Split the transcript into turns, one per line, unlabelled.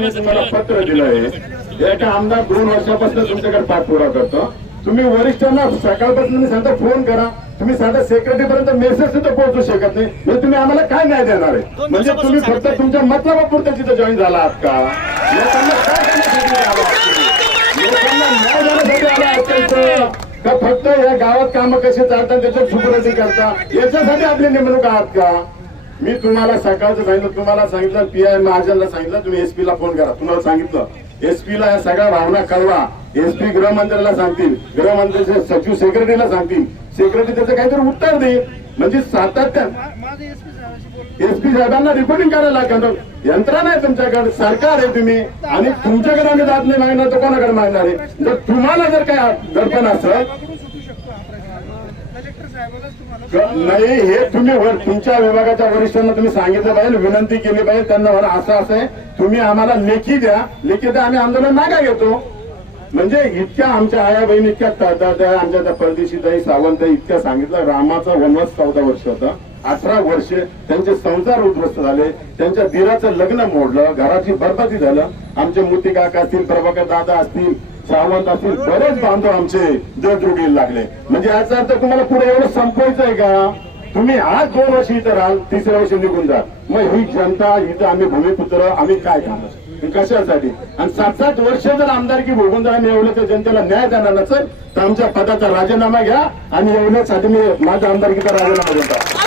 मी तुम्हाला पत्र दिलंय एका आमदार दोन वर्षापासून तुमच्याकडे पाठपुरा करतो. तुम्ही वरिष्ठांना सकाळपासून मी सांगता फोन करा. तुम्ही साधा सेक्रेटरी पर्यंत मेसेज सुद्धा पोहोचू शकत नाही. हे तुम्ही आम्हाला काय न्याय देणार आहे? म्हणजे तुम्ही फक्त तुमच्या मतलबापुरतं तिथं जॉईन झाला आहात का? लोकांना काय करण्यासाठी आला आहात तुम्ही? लोकांना न्याय देण्यासाठी आला आहात का इथं? का फक्त या गावात कामं कशी चालतात त्याच्यात सुपरती करता? याच्यासाठी आपली नेमणूक आहात का? मी तुम्हाला सकाळचं सांगितलं तुम्हाला सांगितलं पी आय महाजनला सांगितलं तुम्ही एसपी ला फोन करा. तुम्हाला सांगितलं एसपी ला या सगळ्या भावना कळवा. एसपी गृहमंत्र्याला सांगतील गृहमंत्र्याचे सचिव सेक्रेटरीला सांगतील. सेक्रेटरी त्याचं काहीतरी उत्तर देईल. म्हणजे सातत्य
माझं एसपी
साहेबांना रिपोर्टिंग करायला लागतं यंत्रणा आहे तुमच्याकडे सरकार आहे तुम्ही. आणि तुमच्याकडे आम्ही दाद नाही मागणार तर कोणाकडे मागणार आहे? जर तुम्हाला जर काय दडपण असेल
साहेबाकडून सुटू शकतो हा प्रश्न कलेक्टर साहेबालाच तुम्हाला
क- नाही हे तुम्ही वर- तुमच्या विभागाच्या वरिष्ठांना तुम्ही सांगितलं पाहिजे विनंती केली पाहिजे त्यांना म्हणा असं असं आहे. तुम्ही आम्हाला लेखी द्या लेखी द्या आम्ही आंदोलन मागा घेतो. म्हणजे इतक्या आमच्या आया बहिणी इतक्या आमच्या त्या परदेशीताई सावंत इतक्या सांगितलं. रामाचा वनवास चौदा वर्ष होता. अठरा वर्षे त्यांचे संसार उद्ध्वस्त झाले. त्यांच्या दिराचं लग्न मोडलं. घराची बरबादी झालं. आमचे मोती काका असतील प्रभाकर दादा असतील सावंत असतील बरेच बांधव आमचे देवदुर्गीला लागले. म्हणजे याचा अर्थ तुम्हाला पुढे एवढं संपवायचं आहे का? तुम्ही आज दोन वर्ष इथं राहाल तिसऱ्या वर्षी निघून जा मग ही जनता इथं आम्ही भूमिपुत्र आम्ही काय करणार? कशासाठी? आणि सात सात वर्ष जर आमदारकी भोगून जर आम्ही एवढं जनतेला न्याय देणार नसेल तर आमच्या पदाचा राजीनामा घ्या आणि एवढ्यासाठी मी माझ्या आमदारकीचा राजीनामा देतो.